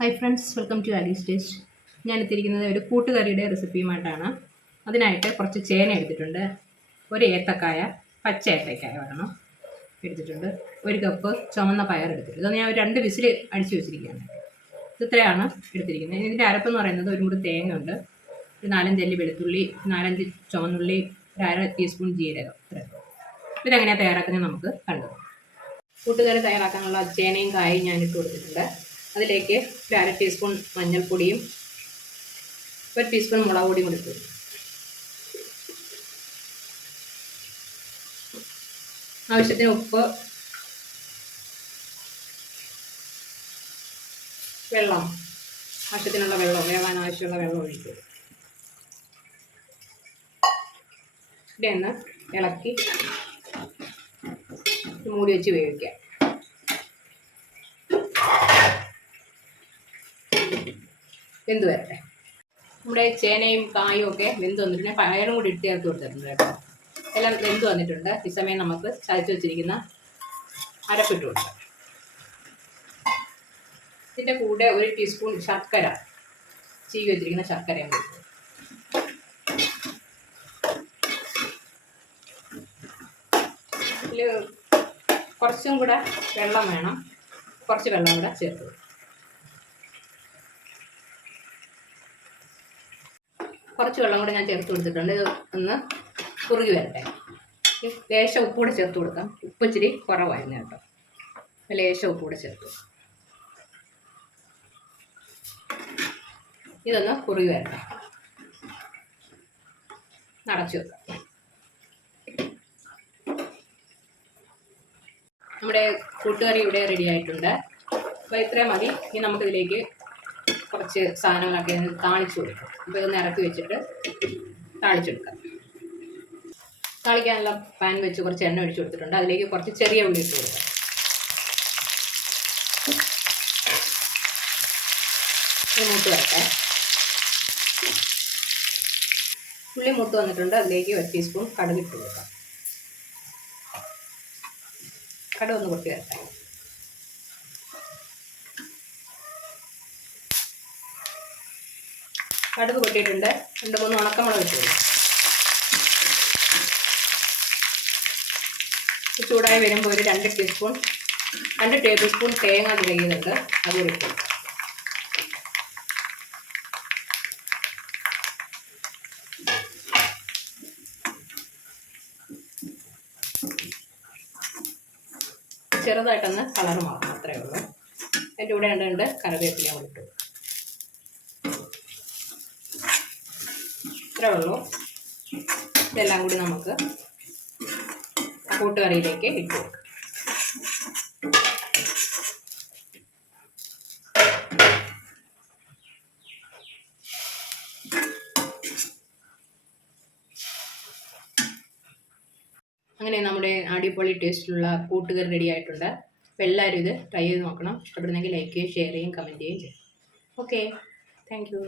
Hi friends, welcome to Alice taste. ഞാൻ എത്തിയിരിക്കുന്നത് ഒരു കൂട്ടുകറിയുടെ റെസിപ്പിയുമായിട്ടാണ്. അതിനായിട്ട് കുറച്ച് ചേന എടുത്തിട്ടുണ്ട്, ഒരു ഏത്തക്കായ, പച്ച ഏത്തക്കായ വേണം എടുത്തിട്ടുണ്ട്, ഒരു കപ്പ് ചുമന്ന പയർ എടുത്തിട്ടുണ്ട്. ഇതൊന്ന് ഞാൻ ഒരു 2 വിസിൽ അടിച്ചു വെച്ചിരിക്കുകയാണ്. ഇത്രയാണ് എടുത്തിരിക്കുന്നത്. ഇതിൻ്റെ അരപ്പെന്ന് പറയുന്നത് ഒരു മുറി തേങ്ങ ഉണ്ട്, ഒരു 4-5 അല്ലി വെളുത്തുള്ളി, 4-5 ചുവന്നുള്ളി, ഒരു 1/2 ടീസ്പൂൺ ജീരകം. ഇതെങ്ങനെയാണ് തയ്യാറാക്കുന്നത് നമുക്ക് കണ്ടു. കൂട്ടുകറി തയ്യാറാക്കാനുള്ള ചേനയും കായും ഞാൻ ഇട്ട് കൊടുത്തിട്ടുണ്ട്. അതിലേക്ക് ഒരു 1/2 ടീസ്പൂൺ മഞ്ഞൾപ്പൊടിയും 1 ടീസ്പൂൺ മുളക് പൊടിയും കൊടുത്തു. ആവശ്യത്തിന് ഉപ്പ്, വെള്ളം, ആവശ്യത്തിനുള്ള വെള്ളം, വേവാൻ ആവശ്യമുള്ള വെള്ളം ഒഴിക്കും. ഇതൊന്ന് ഇളക്കി മൂടി വെച്ച് വേവിക്കാം. വെന്ത് വരട്ടെ. നമ്മുടെ ചേനയും കായും ഒക്കെ വെന്ത് വന്നിട്ടുണ്ട്. പയറും കൂടി ഇട്ട് ചേർത്ത് കൊടുത്തിട്ടുണ്ട് കേട്ടോ. എല്ലാം വെന്ത് വന്നിട്ടുണ്ട്. ഈ സമയം നമുക്ക് ചതച്ച് വെച്ചിരിക്കുന്ന അരപ്പിട്ട് കൊടുക്കാം. ഇതിൻ്റെ കൂടെ 1 ടീസ്പൂൺ ശർക്കര, ചീകി വെച്ചിരിക്കുന്ന ശർക്കരയും കൊടുക്കും. ഇതിൽ കുറച്ചും കൂടെ വെള്ളം വേണം, കുറച്ച് വെള്ളം കൂടെ ചേർത്ത് കൊടുക്കും. കുറച്ച് വെള്ളം കൂടെ ഞാൻ ചേർത്ത് കൊടുത്തിട്ടുണ്ട്. ഇത് ഒന്ന് കുറുകി വരട്ടെ. ലേശം ഉപ്പ് കൂടെ ചേർത്ത് കൊടുക്കാം. ഉപ്പ് ഇച്ചിരി കുറവായിരുന്നു കേട്ടോ. ലേശം ഉപ്പ് കൂടെ ചേർത്തു. ഇതൊന്ന് കുറുകി വരട്ടെ. അടച്ചു വെക്കാം. നമ്മുടെ കൂട്ടുകറി ഇവിടെ റെഡി ആയിട്ടുണ്ട്. അപ്പോൾ ഇത്രയും മതി. ഇനി നമുക്കിതിലേക്ക് കുറച്ച് സാധനങ്ങളൊക്കെ താളിച്ചു കൊടുക്കാം. അപ്പോൾ ഇതൊന്ന് ഇറക്കി വെച്ചിട്ട് താളിച്ചെടുക്കാം. താളിക്കാനുള്ള പാൻ വെച്ച് കുറച്ച് എണ്ണ ഒഴിച്ചു കൊടുത്തിട്ടുണ്ട്. അതിലേക്ക് കുറച്ച് ചെറിയ ഉള്ളി ഇട്ട് കൊടുക്കാം. മൂത്ത് വരട്ടെ. ഉള്ളി മൂത്ത് വന്നിട്ടുണ്ട്. അതിലേക്ക് 1 ടീസ്പൂൺ കടുക് ഇട്ട് കൊടുക്കാം. കടുക് ഒന്ന് പൊട്ടി വരട്ടെ. കടുക് പൊട്ടിയിട്ടുണ്ട്. 2-3 ഉണക്കമുളക് ഇട്ട് കൊടുക്കും. ചൂടായി വരുമ്പോൾ ഒരു 2 ടേബിൾ സ്പൂൺ തേങ്ങ തിരയുന്നുണ്ട്. അതുകൂടി ഇട്ട് കൊടുക്കും. ചെറുതായിട്ടൊന്ന് കളർ മാറണം, അത്രയേ ഉള്ളൂ. അതിൻ്റെ കൂടെ 2 കറിവേപ്പില കൂടി ഇട്ടു. ഇത്രേ ഉള്ളൂ. ഇതെല്ലാം കൂടി നമുക്ക് കൂട്ടുകറിയിലേക്ക് ഇട്ട് കൊടുക്കാം. അങ്ങനെ നമ്മുടെ അടിപൊളി ടേസ്റ്റിലുള്ള കൂട്ടുകറി റെഡി ആയിട്ടുണ്ട്. അപ്പോൾ എല്ലാവരും ഇത് ട്രൈ ചെയ്ത് നോക്കണം. ഇഷ്ടപ്പെടുന്നെങ്കിൽ ലൈക്ക് ചെയ്യുകയും ഷെയർ ചെയ്യുകയും കമൻറ്റ് ചെയ്യുകയും ചെയ്യും. Okay, thank you.